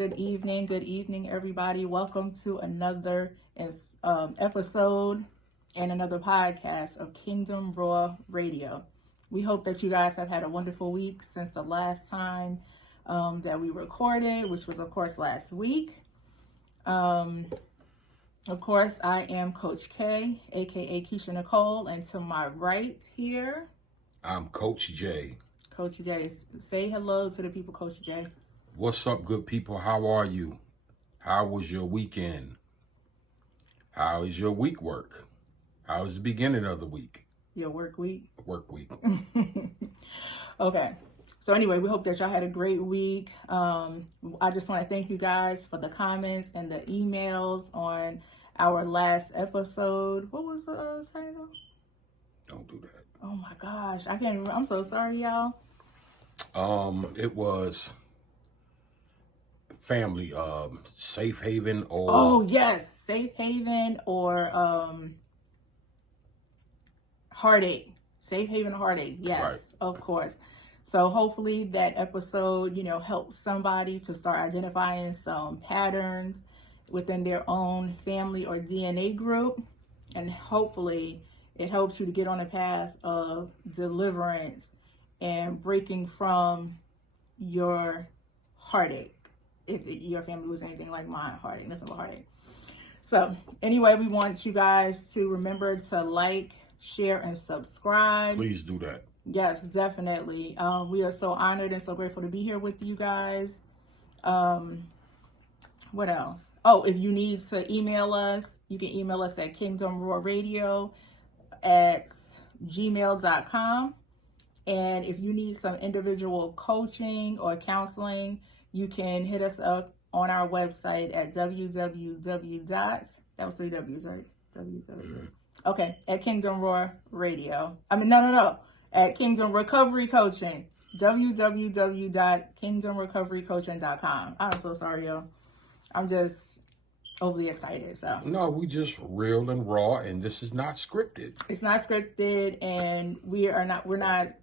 Good evening, everybody. Welcome to another episode and another podcast of Kingdomroarradio. We hope that you guys have had a wonderful week since the last time that we recorded, which was, of course, last week. Of course, I am Coach K, aka Keisha Nicole, and to my right here, I'm Coach J. Coach J. Say hello to the people, Coach J. What's up, good people? How are you? How was your weekend? How is your week work? How is the beginning of the week? Your work week? Work week. Okay. So anyway, we hope that y'all had a great week. I just want to thank you guys for the comments and the emails on our last episode. What was the title? Don't do that. Oh my gosh. I can't remember. I'm so sorry, y'all. It was family, safe haven or... Oh, yes. Safe haven or heartache. Safe haven heartache. Yes, right. Of course. So hopefully that episode, helps somebody to start identifying some patterns within their own family or DNA group. And hopefully it helps you to get on a path of deliverance and breaking from your heartache. If your family was anything like mine, heartache, nothing but heartache. So anyway, we want you guys to remember to like, share, and subscribe. Please do that. Yes, definitely. We are so honored and so grateful to be here with you guys. What else? Oh, if you need to email us, you can email us at kingdomroarradio@gmail.com. And if you need some individual coaching or counseling, you can hit us up on our website at that was 3 W's, right? Okay, at Kingdomroarradio. At Kingdom Recovery Coaching. www.kingdomrecoverycoaching.com. I'm so sorry, y'all. I'm just overly excited. So no, we just real and raw, and this is not scripted. It's not scripted, and we're not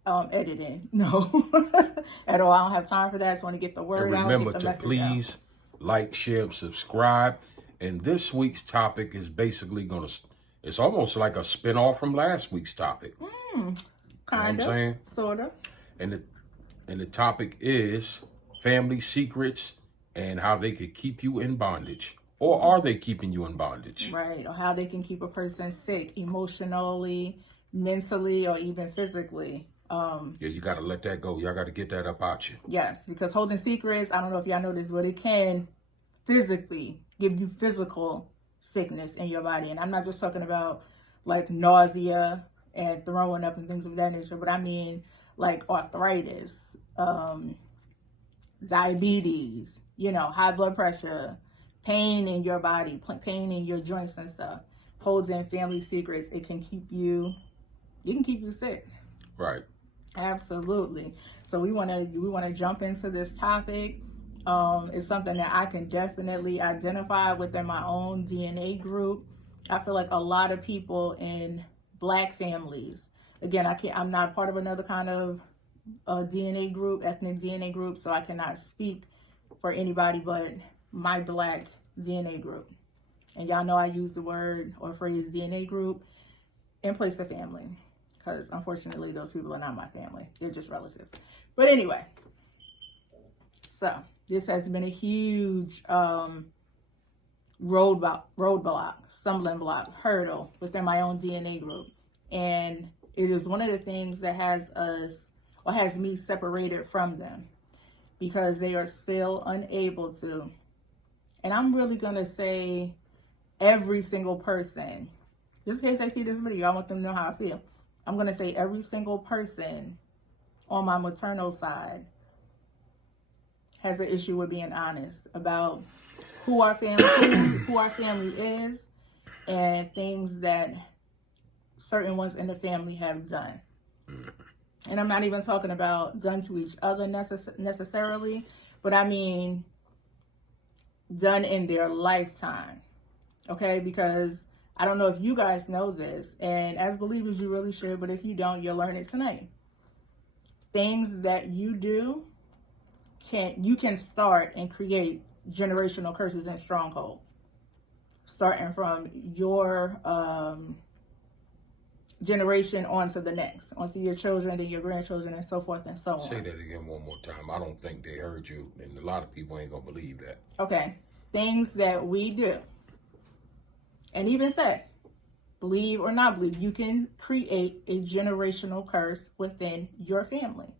editing. No, at all. I don't have time for that. I just want to get the word out. Remember to please like, share, and subscribe. And this week's topic is basically it's almost like a spinoff from last week's topic. Kind of, sort of. And the topic is family secrets and how they could keep you in bondage. Or are they keeping you in bondage? Right. Or how they can keep a person sick emotionally, mentally, or even physically. You got to let that go. Y'all got to get that up out you. Yes, because holding secrets, I don't know if y'all know this, but it can physically give you physical sickness in your body. And I'm not just talking about like nausea and throwing up and things of that nature, but I mean like arthritis, diabetes, high blood pressure, pain in your body, pain in your joints and stuff. Holding family secrets, it can keep you sick. Right. Absolutely. So we want to jump into this topic. It's something that I can definitely identify within my own DNA group. I feel like a lot of people in Black families, again, I'm not part of another kind of DNA group, ethnic DNA group, so I cannot speak for anybody but my Black DNA group. And y'all know I use the word or phrase DNA group in place of family, because unfortunately those people are not my family. They're just relatives. But anyway, so this has been a huge roadblock, stumbling block, hurdle within my own DNA group. And it is one of the things that has me separated from them, because they are still unable to. And I'm really going to say every single person, just in case they see this video, I want them to know how I feel. I'm going to say every single person on my maternal side has an issue with being honest about who our family is, and things that certain ones in the family have done. And I'm not even talking about done to each other necessarily, but I mean done in their lifetime. Okay, because I don't know if you guys know this, and as believers you really should, but if you don't, you'll learn it tonight. Things that you do you can start and create generational curses and strongholds, starting from your generation onto the next, onto your children, then your grandchildren, and so forth and so on. Say that again one more time. I don't think they heard you, and a lot of people ain't gonna believe that. Okay. Things that we do, and even say, believe or not believe, you can create a generational curse within your family.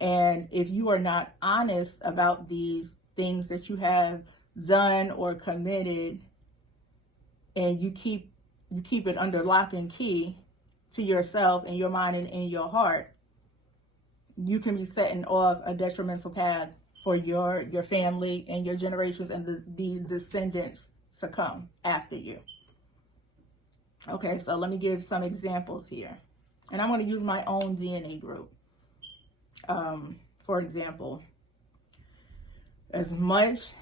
And if you are not honest about these things that you have done or committed, and you keep it under lock and key to yourself and your mind and in your heart, you can be setting off a detrimental path for your family and your generations and the descendants to come after you. Okay, so let me give some examples here. And I'm going to use my own DNA group. For example, as much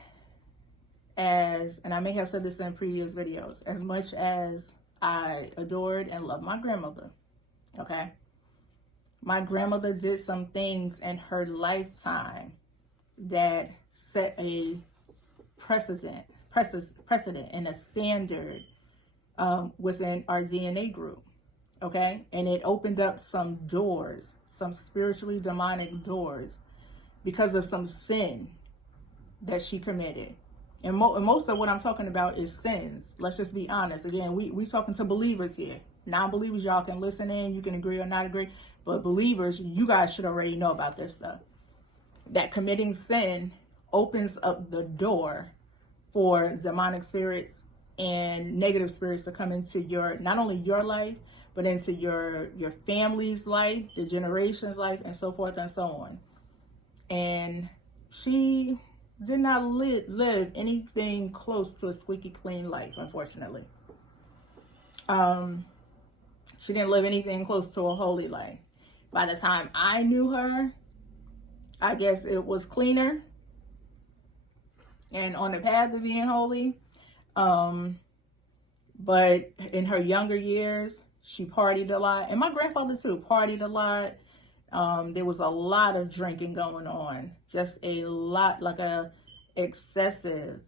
as, and I may have said this in previous videos, as much as I adored and loved my grandmother, okay? My grandmother did some things in her lifetime that set a precedent and a standard within our DNA group, okay? And it opened up some doors, some spiritually demonic doors, because of some sin that she committed. And most of what I'm talking about is sins. Let's just be honest. Again, we talking to believers here. Non-believers, y'all can listen in. You can agree or not agree. But believers, you guys should already know about this stuff. That committing sin opens up the door for demonic spirits and negative spirits to come into not only your life, but into your family's life, the generation's life, and so forth and so on. And she did not live anything close to a squeaky clean life, unfortunately. She didn't live anything close to a holy life. By the time I knew her, I guess it was cleaner and on the path to being holy. But in her younger years, she partied a lot. And my grandfather too partied a lot. There was a lot of drinking going on. Just a lot, like a excessive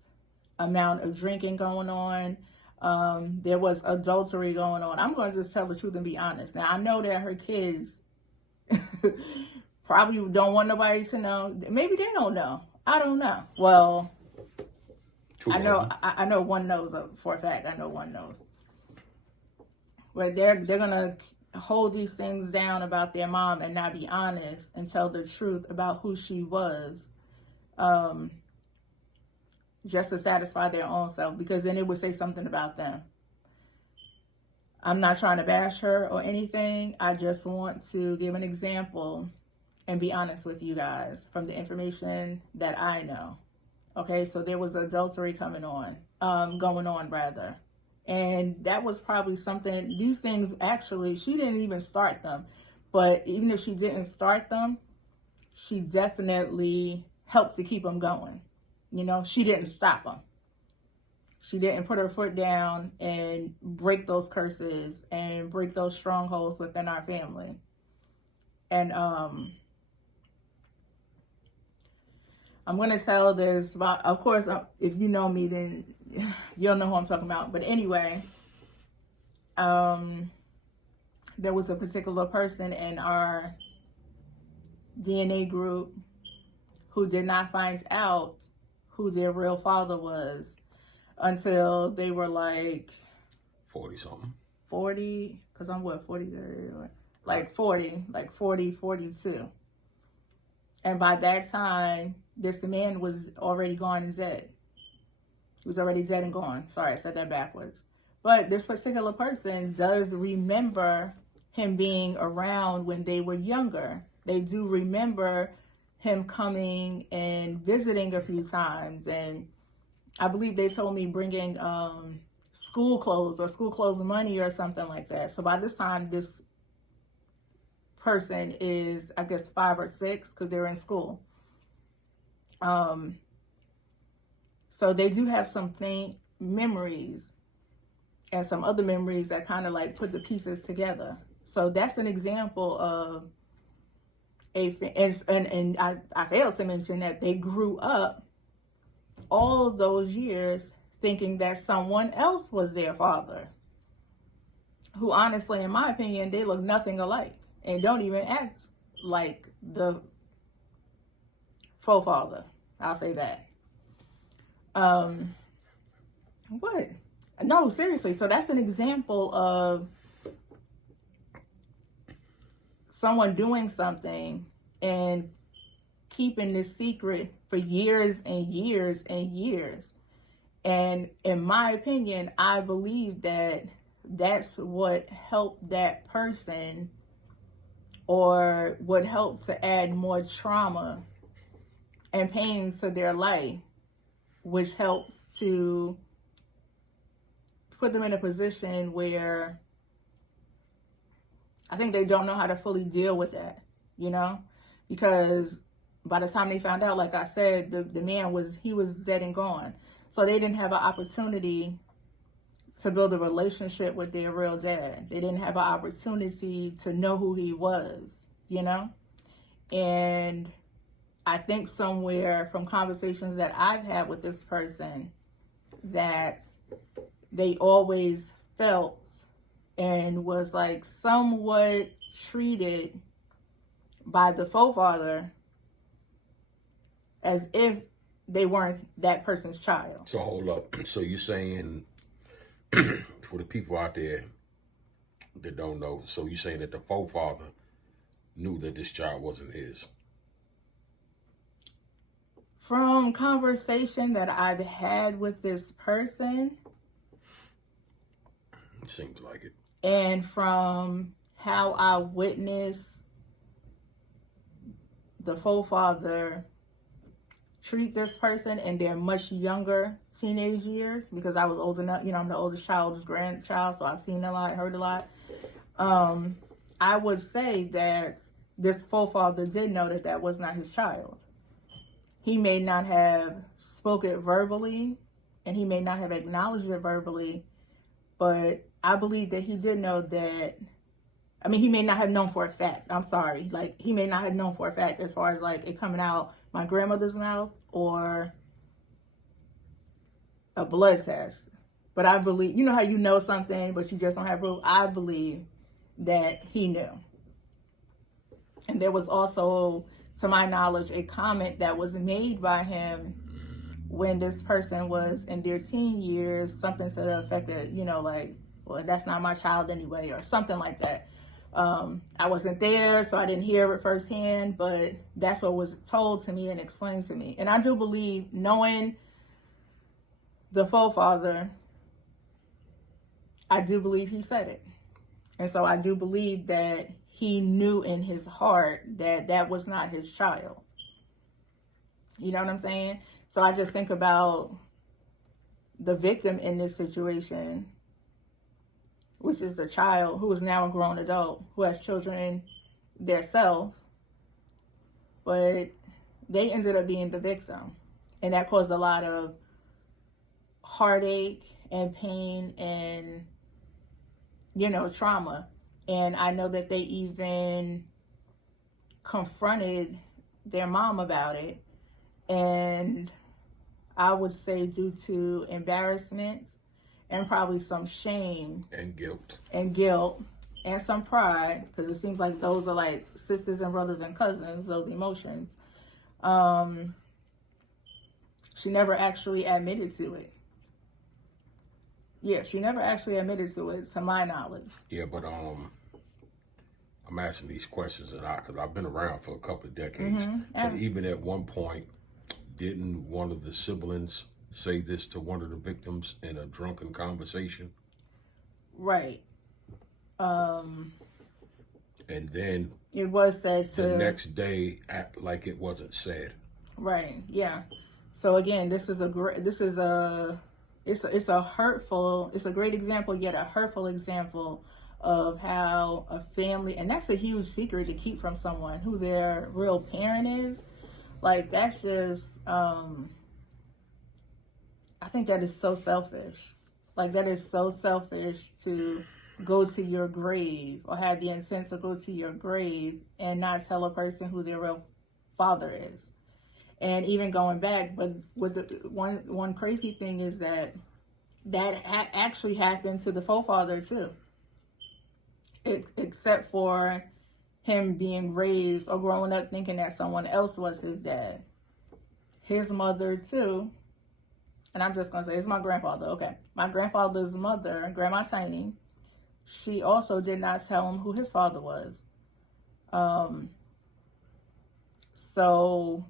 amount of drinking going on. There was adultery going on. I'm going to just tell the truth and be honest. Now, I know that her kids probably don't want nobody to know. Maybe they don't know. I don't know. Well, I know one knows for a fact. I know one knows. But they're gonna hold these things down about their mom and not be honest and tell the truth about who she was, just to satisfy their own self, because then it would say something about them. I'm not trying to bash her or anything. I just want to give an example and be honest with you guys from the information that I know. Okay, so there was adultery going on. And that was probably something, these things actually, she didn't even start them. But even if she didn't start them, she definitely helped to keep them going. You know, she didn't stop them. She didn't put her foot down and break those curses and break those strongholds within our family. And I'm going to tell this about, of course, if you know me, then you'll know who I'm talking about. But anyway, there was a particular person in our DNA group who did not find out who their real father was until they were like 40 something. 40, because I'm what, 40, like 40, like 40, 42. And by that time, this man was already gone and dead. He was already dead and gone. Sorry, I said that backwards. But this particular person does remember him being around when they were younger. They do remember him coming and visiting a few times. And I believe they told me bringing school clothes or school clothes money or something like that. So by this time, this person is, I guess, 5 or 6 because they're in school. So they do have some faint memories and some other memories that kind of like put the pieces together. So that's an example of and I failed to mention that they grew up all those years thinking that someone else was their father, who honestly, in my opinion, they look nothing alike and don't even act like the faux father. I'll say that. What? No, seriously. So that's an example of someone doing something and keeping this secret for years and years and years. And in my opinion, I believe that that's what helped that person, or what helped to add more trauma and pain to their life, which helps to put them in a position where I think they don't know how to fully deal with that, because by the time they found out, like I said, the man was dead and gone. So they didn't have an opportunity to build a relationship with their real dad. They didn't have an opportunity to know who he was, And I think somewhere from conversations that I've had with this person, that they always felt and was like somewhat treated by the faux father as if they weren't that person's child. So hold up. So you're saying, for the people out there that don't know, so you're saying that the faux father knew that this child wasn't his? From conversation that I've had with this person, it seems like it. And from how I witnessed the faux father treat this person in their much younger teenage years, because I was old enough, I'm the oldest child, oldest grandchild, so I've seen a lot, heard a lot. I would say that this faux father did know that that was not his child. He may not have spoken it verbally, and he may not have acknowledged it verbally, but I believe that he did know that. I mean, he may not have known for a fact. I'm sorry. Like, he may not have known for a fact as far as like it coming out my grandmother's mouth or a blood test. But I believe, how you know something, but you just don't have proof. I believe that he knew. And there was also, to my knowledge, a comment that was made by him when this person was in their teen years, something to the effect that, like, well, that's not my child anyway, or something like that. I wasn't there, so I didn't hear it firsthand, but that's what was told to me and explained to me. And I do believe, knowing the faux father, I do believe he said it. And so I do believe that he knew in his heart that that was not his child. You know what I'm saying? So I just think about the victim in this situation, which is the child who is now a grown adult, who has children theirself, but they ended up being the victim. And that caused a lot of heartache and pain and, trauma. And I know that they even confronted their mom about it. And I would say due to embarrassment and probably some shame and guilt and some pride, because it seems like those are like sisters and brothers and cousins, those emotions. She never actually admitted to it. Yeah, she never actually admitted to it, to my knowledge. Yeah, but I'm asking these questions because I've been around for a couple of decades. Mm-hmm. But even at one point, didn't one of the siblings say this to one of the victims in a drunken conversation? Right. And then it was said to the next day act like it wasn't said. Right. Yeah. So again, it's a great example, yet a hurtful example of how a family, and that's a huge secret to keep from someone, who their real parent is. Like, that's just, I think that is so selfish. Like, that is so selfish to go to your grave or have the intent to go to your grave and not tell a person who their real father is. And even going back, but with the one crazy thing is that actually happened to the forefather too. Except for him being raised or growing up thinking that someone else was his dad. His mother too, and I'm just going to say it's my grandfather, okay. My grandfather's mother, Grandma Tiny, she also did not tell him who his father was. So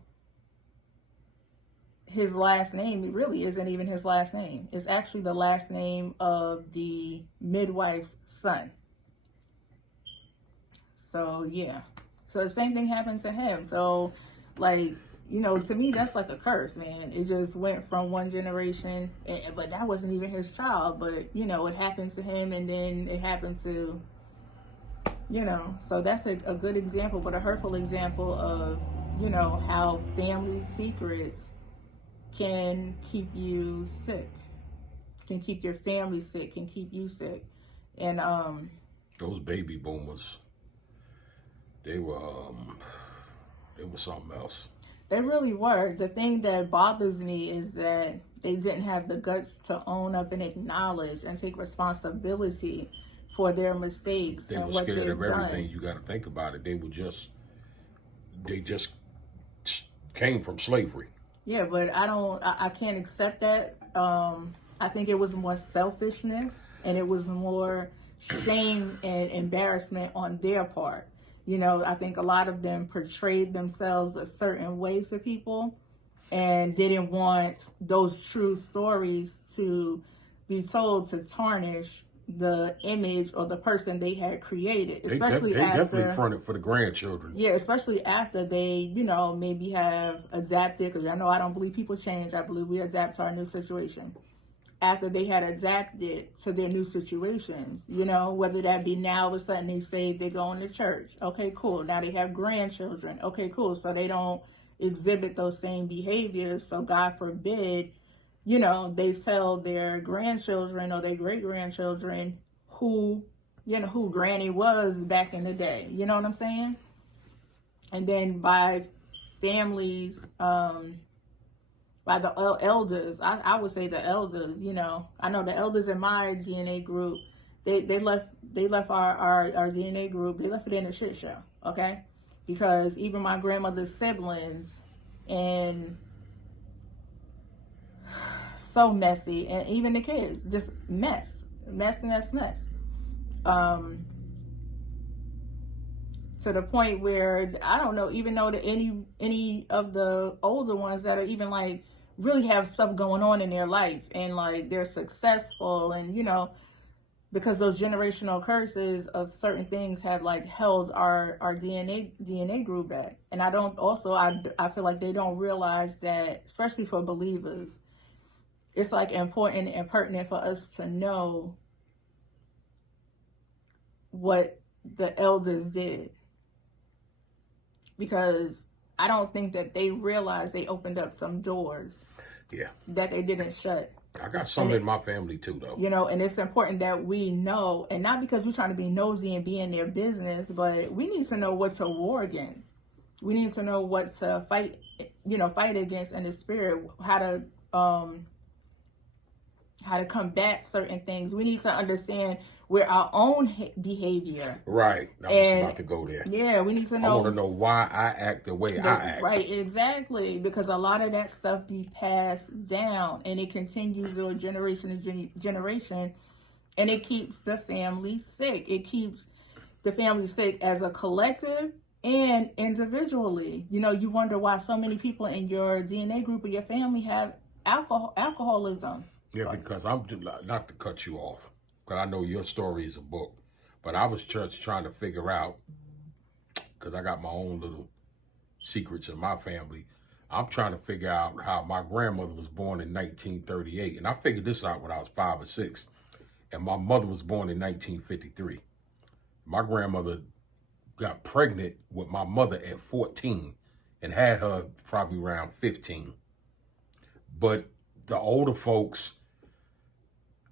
his last name really isn't even his last name. It's actually the last name of the midwife's son. So, yeah. So, the same thing happened to him. So, like, you know, to me, that's like a curse, man. It just went from one generation, but that wasn't even his child. But, you know, it happened to him, and then it happened to, you know. So, that's a good example, but a hurtful example of, you know, how family secrets can keep you sick, can keep your family sick, can keep you sick. And, those baby boomers, they were something else. They really were. The thing that bothers me is that they didn't have the guts to own up and acknowledge and take responsibility for their mistakes. They and were what scared they've of everything. done. You got to think about it. They just came from slavery. Yeah, but I can't accept that. I think it was more selfishness, and it was more shame and embarrassment on their part. You know, I think a lot of them portrayed themselves a certain way to people and didn't want those true stories to be told to tarnish the image or the person they had created. Especially they after, definitely fronted for the grandchildren. Yeah, especially after they, you know, maybe have adapted, because I know I don't believe people change. I believe we adapt to our new situation. After they had adapted to their new situations, you know, whether that be now all of a sudden they say they're going to church. Okay, cool. Now they have grandchildren. Okay, cool. So they don't exhibit those same behaviors. So God forbid, you know, they tell their grandchildren or their great-grandchildren who Granny was back in the day. You know what I'm saying? And then by families, by the elders, I would say the elders, you know. I know the elders in my DNA group, they left our DNA group, they left it in a shit show, okay? Because even my grandmother's siblings, and so messy, and even the kids, just mess and that's mess. To the point where I don't know, even though any of the older ones that are even like really have stuff going on in their life and like they're successful, and you know, because those generational curses of certain things have like held our DNA group back. And I feel like they don't realize that, especially for believers, it's like important and pertinent for us to know what the elders did. Because I don't think that they realized they opened up some doors that they didn't shut. I got some in my family too, though. You know, and it's important that we know, and not because we're trying to be nosy and be in their business, but we need to know what to war against. We need to know what to fight against in the spirit, how to combat certain things. We need to understand where our own behavior. Right. I was about to go there. Yeah, we need to know. I want to know why I act the way I act. Right, exactly. Because a lot of that stuff be passed down, and it continues through generation to generation, and it keeps the family sick. It keeps the family sick as a collective and individually. You know, you wonder why so many people in your DNA group or your family have alcoholism. Yeah, because I'm not to cut you off, because I know your story is a book, but I was just trying to figure out, because I got my own little secrets in my family. I'm trying to figure out how my grandmother was born in 1938, and I figured this out when I was 5 or 6, and my mother was born in 1953. My grandmother got pregnant with my mother at 14 and had her probably around 15. But the older folks,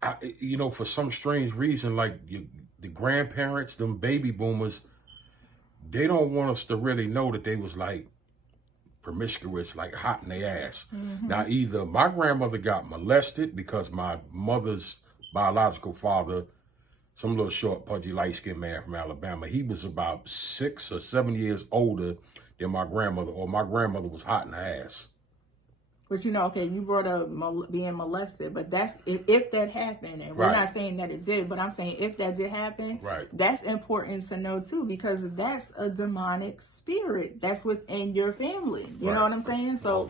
for some strange reason, like the grandparents, them baby boomers, they don't want us to really know that they was like promiscuous, like hot in their ass. Now, either my grandmother got molested because my mother's biological father, some little short, pudgy, light-skinned man from Alabama, he was about 6 or 7 years older than my grandmother, or my grandmother was hot in the ass. But okay, you brought up being molested, but that's if that happened, and we're not saying that it did, but I'm saying if that did happen, that's important to know too, because that's a demonic spirit that's within your family. You know what I'm saying? So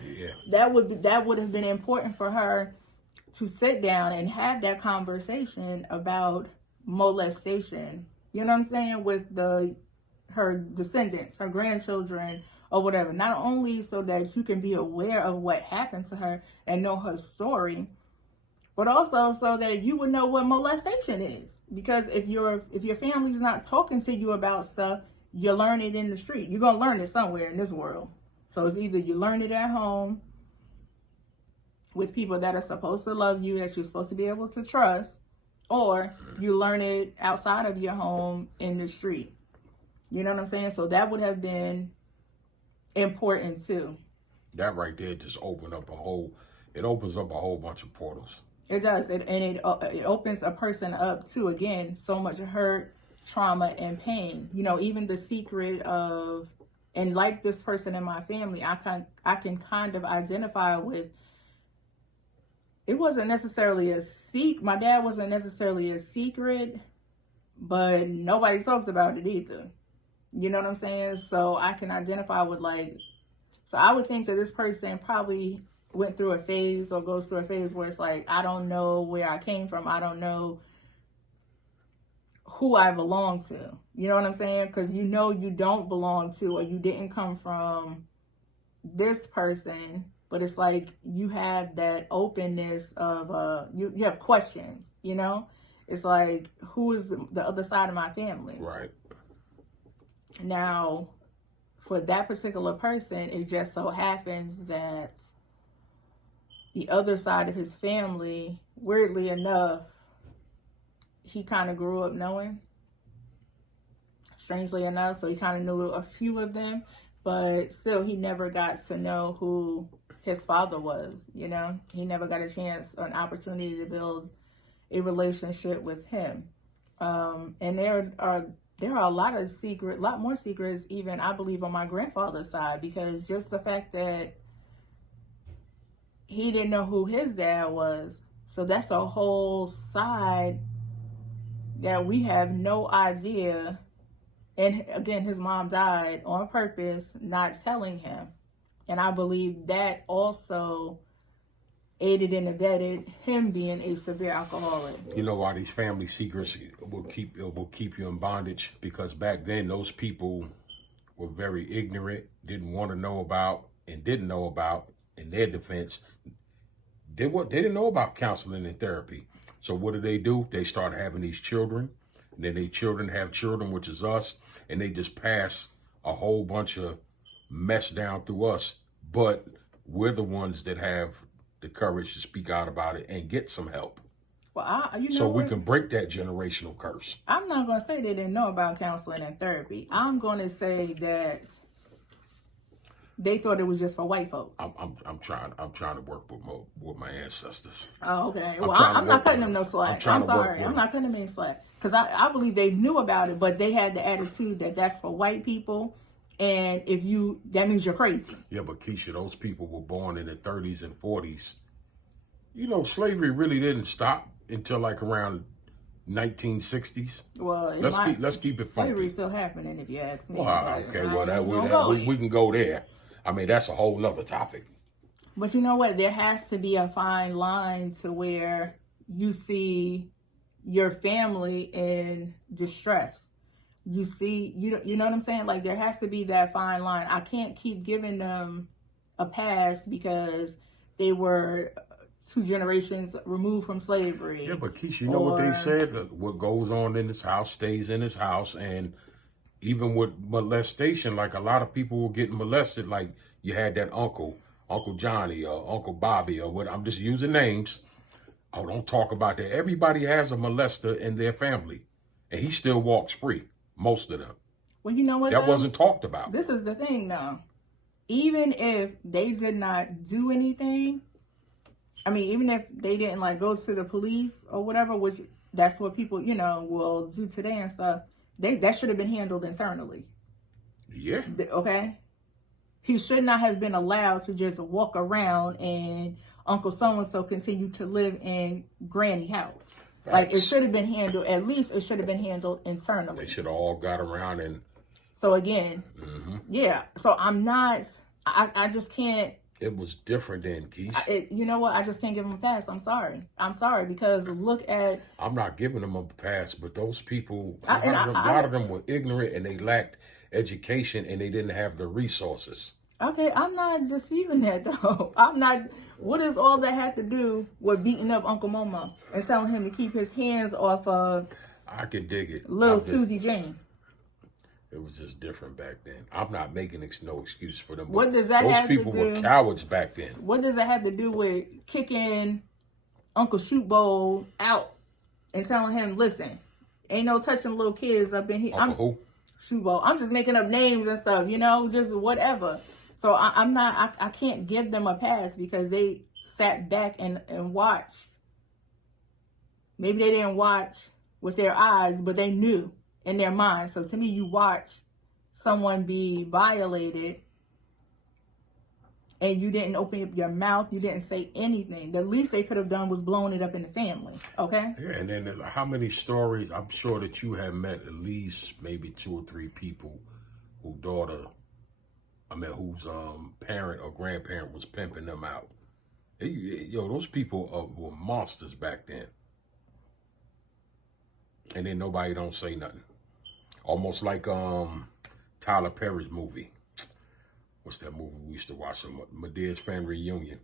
that would have been important for her to sit down and have that conversation about molestation. You know what I'm saying? With her descendants, her grandchildren, or whatever, not only so that you can be aware of what happened to her and know her story, but also so that you would know what molestation is. Because if your family's not talking to you about stuff, you learn it in the street. You're gonna learn it somewhere in this world. So it's either you learn it at home with people that are supposed to love you, that you're supposed to be able to trust, or you learn it outside of your home in the street. You know what I'm saying? So that would have been important too. That right there just opens up a whole bunch of portals. It does. It opens a person up to, again, so much hurt, trauma, and pain. Even the secret of, and like this person in my family, I can kind of identify with. It wasn't necessarily my dad wasn't necessarily a secret, but nobody talked about it either. You know what I'm saying? So I can identify with so I would think that this person probably went through a phase or goes through a phase where it's like, I don't know where I came from. I don't know who I belong to. You know what I'm saying? Because you don't belong to, or you didn't come from this person, but it's like you have that openness of, you have questions, It's like, who is the other side of my family? Right. Now, for that particular person, it just so happens that the other side of his family, weirdly enough, he kind of grew up knowing. Strangely enough, so he kind of knew a few of them, but still he never got to know who his father was, He never got a chance or an opportunity to build a relationship with him. And there are a lot more secrets, even I believe on my grandfather's side, because just the fact that he didn't know who his dad was. So that's a whole side that we have no idea. And again, his mom died on purpose, not telling him. And I believe that also aided and abetted him being a severe alcoholic. You know why these family secrets will keep you in bondage? Because back then those people were very ignorant, didn't want to know about, and didn't know about, in their defense, they didn't know about counseling and therapy. So what do? They start having these children, and then their children have children, which is us, and they just pass a whole bunch of mess down through us. But we're the ones that have the courage to speak out about it and get some help. Well, we can break that generational curse. I'm not going to say they didn't know about counseling and therapy. I'm going to say that they thought it was just for white folks. I'm trying to work with my ancestors. Oh, okay. Well, I'm not cutting them no slack. I'm sorry. I'm not cutting them any slack, because I believe they knew about it, but they had the attitude that that's for white people. And that means you're crazy. Yeah, but Keisha, those people were born in the 30s and 40s. Slavery really didn't stop until like around 1960s. Well, let's keep it funky. Slavery's still happening, if you ask me. Well, okay, we can go there. I mean, that's a whole nother topic. But you know what? There has to be a fine line to where you see your family in distress. You see, you know what I'm saying? Like, there has to be that fine line. I can't keep giving them a pass because they were 2 generations removed from slavery. Yeah, but Keisha, you know what they said? What goes on in this house stays in this house. And even with molestation, like a lot of people were getting molested. Like you had that Uncle Johnny or Uncle Bobby or what. I'm just using names. Oh, don't talk about that. Everybody has a molester in their family, and he still walks free. Most of them. Well, you know what? That wasn't talked about. This is the thing, though. even if they did not do anything, I mean, even if they didn't like go to the police or whatever, which that's what people, will do today and stuff, that should have been handled internally. Yeah. Okay? He should not have been allowed to just walk around and Uncle so-and-so continue to live in granny house. Facts. Like, it should have been handled, at least it should have been handled internally. They should have all got around and... So again, yeah. So I'm not, I just can't. It was different then, Keisha. You know what? I just can't give them a pass. I'm sorry, because look at... I'm not giving them a pass, but those people, a lot of them were ignorant and they lacked education and they didn't have the resources. Okay, I'm not disputing that though. I'm not. What does all that have to do with beating up Uncle Momo and telling him to keep his hands off of... I can dig it. Little Susie Jane. It was just different back then. I'm not making no excuse for them. What does that have to do? Those people were cowards back then. What does that have to do with kicking Uncle Shoot Bowl out and telling him, listen, ain't no touching little kids up in here. Who? Shoot Bowl. I'm just making up names and stuff, just whatever. So I can't give them a pass because they sat back and watched. Maybe they didn't watch with their eyes, but they knew in their mind. So to me, you watch someone be violated and you didn't open up your mouth, you didn't say anything. The least they could have done was blown it up in the family, okay? Yeah, and then how many stories, I'm sure that you have met at least maybe 2 or 3 people whose parent or grandparent was pimping them out. Those people were monsters back then. And then nobody don't say nothing. Almost like Tyler Perry's movie. What's that movie we used to watch? Medea's Family Reunion.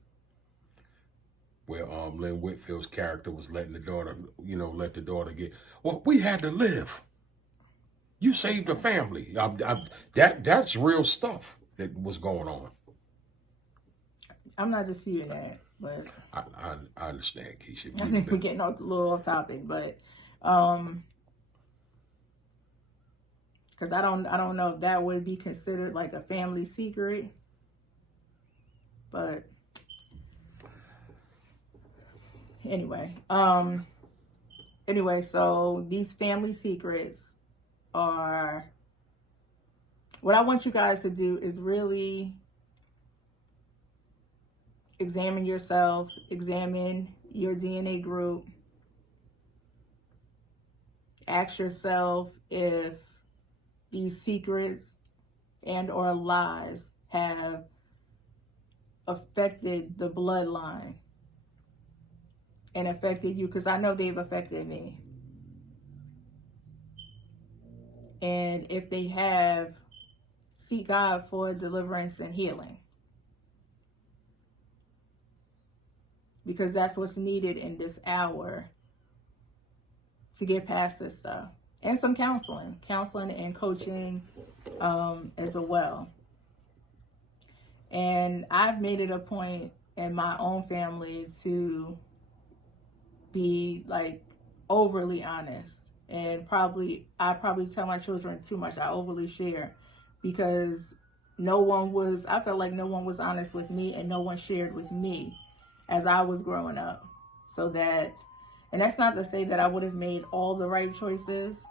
Where Lynn Whitfield's character was letting the daughter, let the daughter get... Well, we had to live. You saved the family. That's real stuff that was going on. I'm not disputing that, but... I understand, Keisha. I think we're getting a little off topic, but... Because I don't know if that would be considered like a family secret, but anyway, so these family secrets are, what I want you guys to do is really examine yourself, examine your DNA group, ask yourself if these secrets and or lies have affected the bloodline and affected you, because I know they've affected me. And if they have, seek God for deliverance and healing, because that's what's needed in this hour to get past this stuff. And some counseling and coaching as well. And I've made it a point in my own family to be like overly honest. And I probably tell my children too much. I overly share because I felt like no one was honest with me and no one shared with me as I was growing up. And that's not to say that I would have made all the right choices,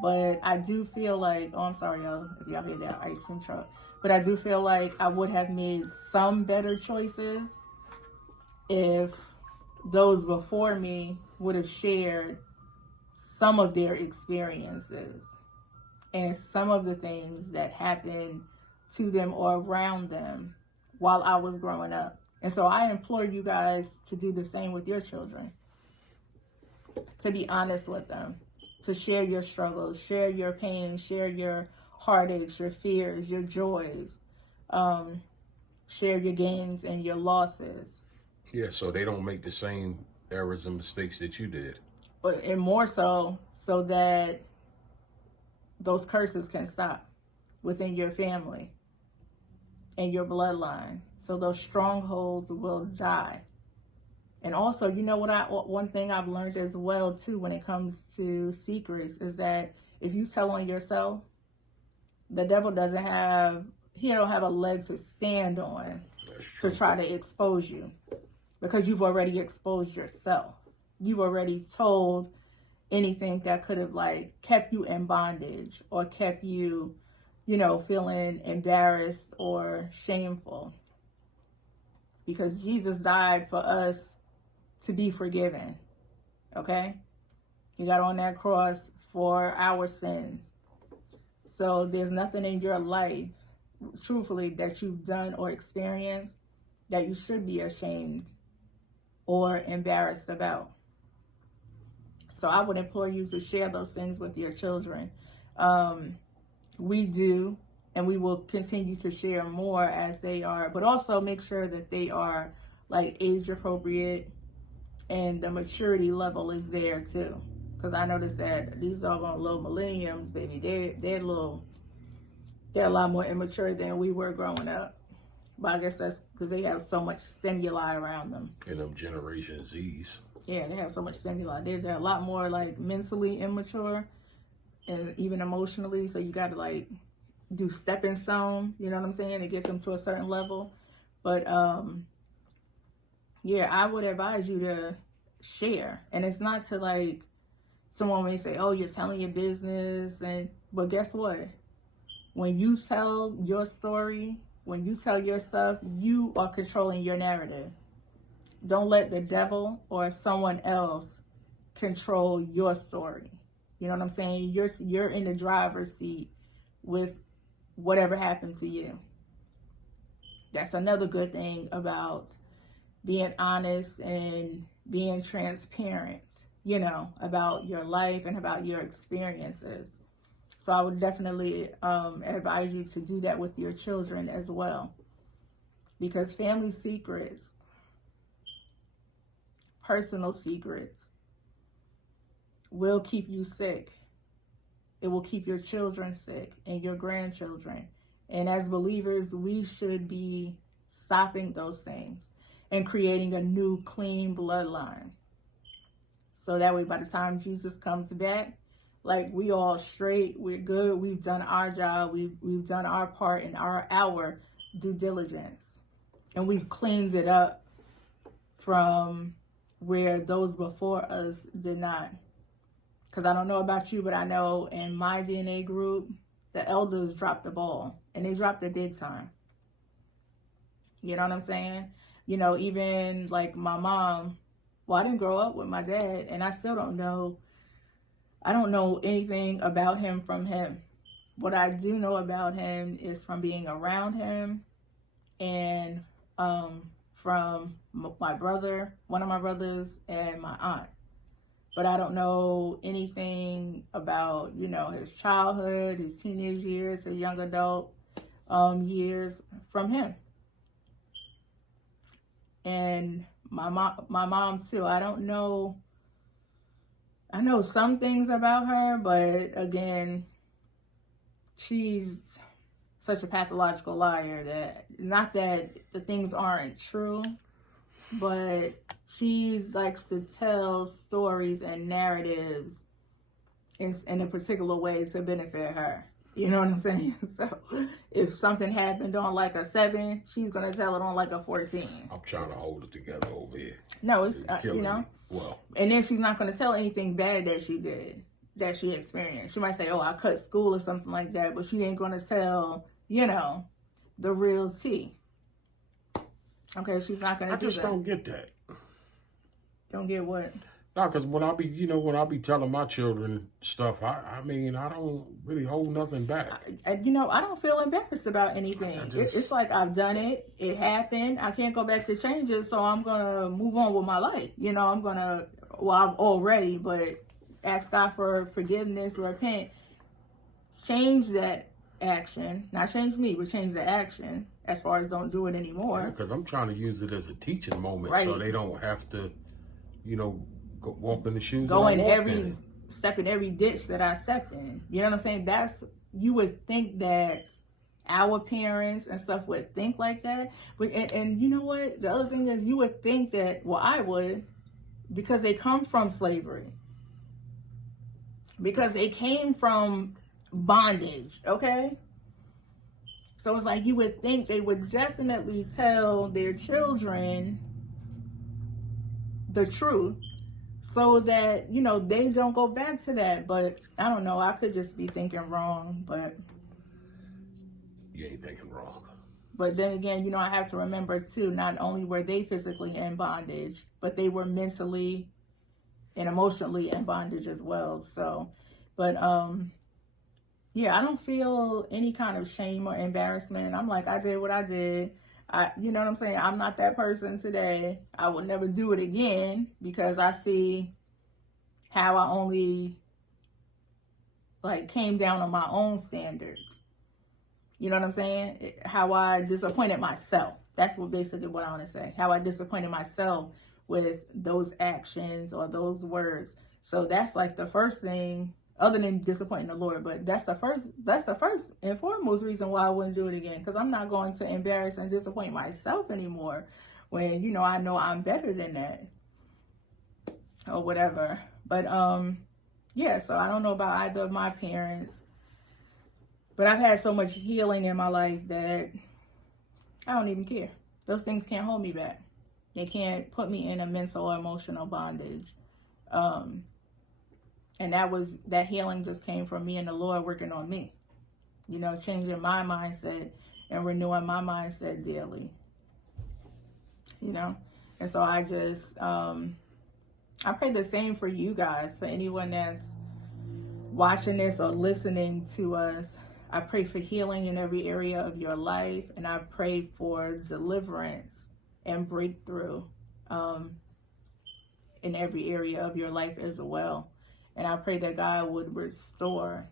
but I do feel like, I'm sorry, y'all, if y'all hear that ice cream truck, but I do feel like I would have made some better choices if those before me would have shared some of their experiences and some of the things that happened to them or around them while I was growing up. And so I implore you guys to do the same with your children, to be honest with them, to share your struggles, share your pain, share your heartaches, your fears, your joys, share your gains and your losses. Yeah, so they don't make the same errors and mistakes that you did. And more so that those curses can stop within your family and your bloodline. So those strongholds will die. And also, one thing I've learned as well, too, when it comes to secrets is that if you tell on yourself, the devil doesn't have don't have a leg to stand on That's to try to expose you, because you've already exposed yourself. You've already told anything that could have like kept you in bondage or kept you, feeling embarrassed or shameful. Because Jesus died for us to be forgiven. Okay? He got on that cross for our sins. So there's nothing in your life, truthfully, that you've done or experienced that you should be ashamed or embarrassed about. So I would implore you to share those things with your children. We do, and we will continue to share more as they are, but also make sure that they are like age appropriate and the maturity level is there too. Because I noticed that these doggone little millenniums, baby, they're a lot more immature than we were growing up. But I guess that's because they have so much stimuli around them. in them Generation Z's. Yeah, they have so much stimuli. They're a lot more like mentally immature and even emotionally. So you got to like do stepping stones, you know what I'm saying, to get them to a certain level. But yeah, I would advise you to share. And it's not to like, someone may say, oh, you're telling your business. But guess what? When you tell your story, when you tell your stuff, you are controlling your narrative. Don't let the devil or someone else control your story. You know what I'm saying? You're in the driver's seat with whatever happened to you. That's another good thing about being honest and being transparent, about your life and about your experiences. So I would definitely advise you to do that with your children as well. Because family secrets, personal secrets, will keep you sick. It will keep your children sick and your grandchildren. And as believers, we should be stopping those things and creating a new clean bloodline. So that way, by the time Jesus comes back, like we all straight, we're good, we've done our job, we've done our part and our due diligence. And we've cleaned it up from where those before us did not. Because I don't know about you, but I know in my DNA group, the elders dropped the ball. And they dropped it big time. You know what I'm saying? Even like my mom, well, I didn't grow up with my dad, and I still don't know. I don't know anything about him from him. What I do know about him is from being around him and from my brother, one of my brothers, and my aunt. But I don't know anything about, his childhood, his teenage years, his young adult years from him. And my mom too. I don't know. I know some things about her, but again, she's such a pathological liar that, not that the things aren't true, but she likes to tell stories and narratives in a particular way to benefit her. You know what I'm saying? So if something happened on like a 7, she's going to tell it on like a 14. I'm trying to hold it together over here. No, it's, Me. Well, and then she's not going to tell anything bad that she did, that she experienced. She might say, oh, I cut school or something like that, but she ain't going to tell, the real tea. Okay, she's not going to do that. I just don't get that. Don't get what? No, because when I be telling my children stuff, I don't really hold nothing back. I don't feel embarrassed about anything. It's like I've done it. It happened. I can't go back to change it, so I'm going to move on with my life. I'm going to, I've already, but ask God for forgiveness, repent, change that action. Not change me, but change the action as far as don't do it anymore. Because I'm trying to use it as a teaching moment, right. So they don't have to, go walk in the shoes. Go in step in every ditch that I stepped in. You know what I'm saying? You would think that our parents and stuff would think like that. But and you know what? The other thing is, you would think that, well, I would, because they come from slavery. Because they came from bondage, okay? So it's like you would think they would definitely tell their children the truth so that, you know, they don't go back to that. But I don't know. I could just be thinking wrong. But You ain't thinking wrong. But then again, you know, I have to remember too, not only were they physically in bondage, but they were mentally and emotionally in bondage as well. So, but yeah, I don't feel any kind of shame or embarrassment. I'm like, I did what I did. You know what I'm saying? I'm not that person today. I will never do it again because I see how I only like came down on my own standards. You know what I'm saying? How I disappointed myself. That's basically what I want to say. How I disappointed myself with those actions or those words. So that's like the first thing, other than disappointing the Lord. But that's the first and foremost reason why I wouldn't do it again. Because I'm not going to embarrass and disappoint myself anymore when, you know I'm better than that or whatever. But yeah, so I don't know about either of my parents. But I've had so much healing in my life that I don't even care. Those things can't hold me back. They can't put me in a mental or emotional bondage. And that healing just came from me and the Lord working on me. You know, changing my mindset and renewing my mindset daily. You know? And so I just, I pray the same for you guys, for anyone that's watching this or listening to us. I pray for healing in every area of your life, and I pray for deliverance and breakthrough in every area of your life as well. And I pray that God would restore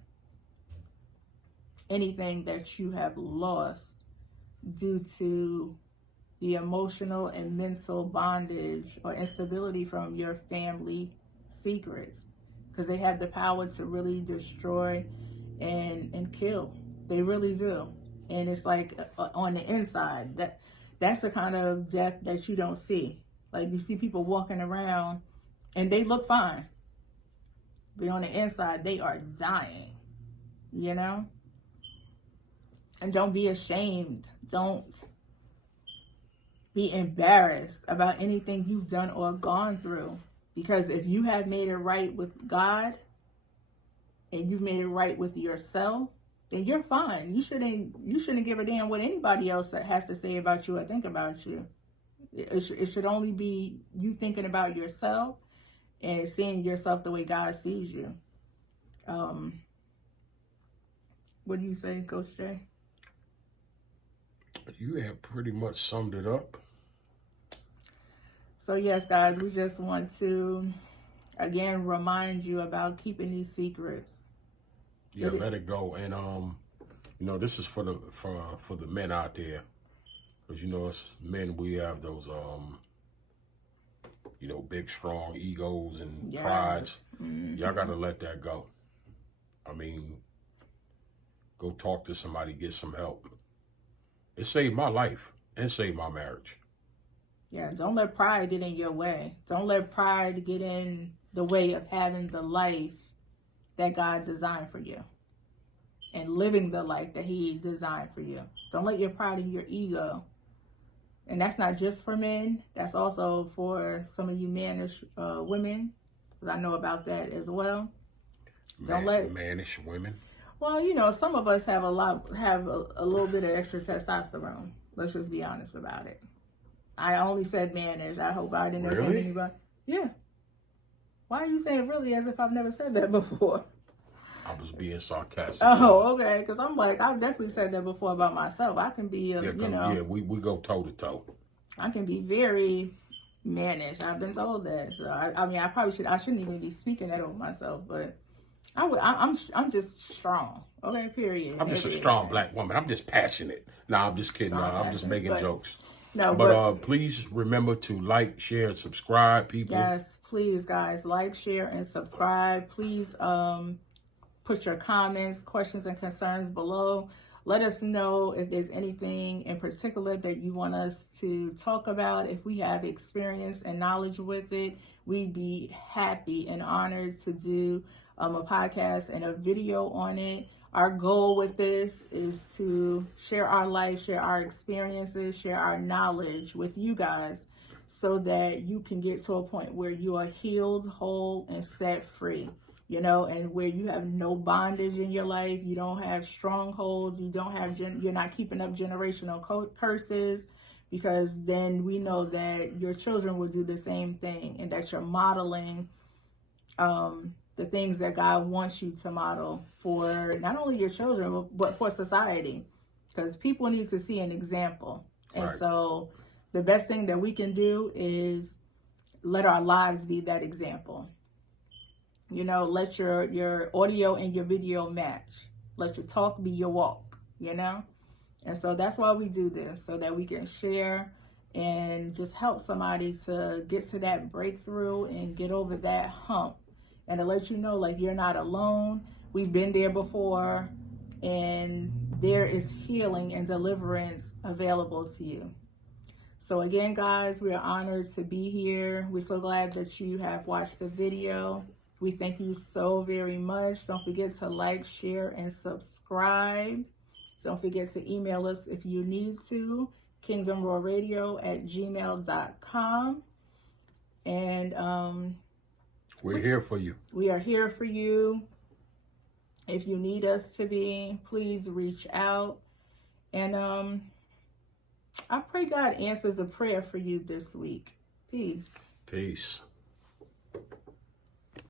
anything that you have lost due to the emotional and mental bondage or instability from your family secrets, because they have the power to really destroy and kill. They really do. And it's like on the inside, that's the kind of death that you don't see. Like you see people walking around and they look fine, but on the inside they are dying, you know? And don't be ashamed. Don't be embarrassed about anything you've done or gone through, because if you have made it right with God and you've made it right with yourself, then you're fine. You shouldn't give a damn what anybody else has to say about you or think about you. It should only be you thinking about yourself and seeing yourself the way God sees you. What do you say, Coach Jay? You have pretty much summed it up. So yes, guys, we just want to again remind you about keeping these secrets. Yeah, let it go. And you know, this is for the men out there, because you know, us men, we have those you know, big strong egos and prides. Mm-hmm. Y'all gotta let that go. I mean, go talk to somebody, get some help. It saved my life and saved my marriage. Yeah, don't let pride get in your way. Don't let pride get in the way of having the life that God designed for you and living the life that He designed for you. Don't let your pride and your ego, and that's not just for men, that's also for some of you mannish women, because I know about that as well. Don't let mannish women. Well, you know, some of us have a little bit of extra testosterone. Let's just be honest about it. I only said mannish. I hope I didn't offend anybody. Yeah. Why are you saying really as if I've never said that before? I was being sarcastic. Oh, okay. Because I'm like, I've definitely said that before about myself. I can be, you know. Yeah, we go toe to toe. I can be very mannish. I've been told that. So I mean, I shouldn't even be speaking that over myself, but I'm just strong. Okay, period. I'm just a strong black woman. I'm just passionate. No, I'm just kidding. I'm just making jokes. No, but please remember to like, share, and subscribe, people. Yes, please, guys, like, share, and subscribe. Please put your comments, questions, and concerns below. Let us know if there's anything in particular that you want us to talk about. If we have experience and knowledge with it, we'd be happy and honored to do a podcast and a video on it. Our goal with this is to share our life, share our experiences, share our knowledge with you guys so that you can get to a point where you are healed, whole, and set free, you know, and where you have no bondage in your life. You don't have strongholds. You don't have, you're not keeping up generational curses, because then we know that your children will do the same thing, and that you're modeling the things that God wants you to model for not only your children, but for society, because people need to see an example. And Right. so the best thing that we can do is let our lives be that example. You know, let your audio and your video match. Let your talk be your walk, you know? And so that's why we do this, so that we can share and just help somebody to get to that breakthrough and get over that hump. And to let you know, like, you're not alone. We've been there before, and there is healing and deliverance available to you. So again, guys, we are honored to be here. We're so glad that you have watched the video. We thank you so very much. Don't forget to like, share, and subscribe. Don't forget to email us if you need to, Kingdomroarradio@gmail.com. And We're here for you. we are here for you. If you need us to be, please reach out. And I pray God answers a prayer for you this week. Peace. Peace.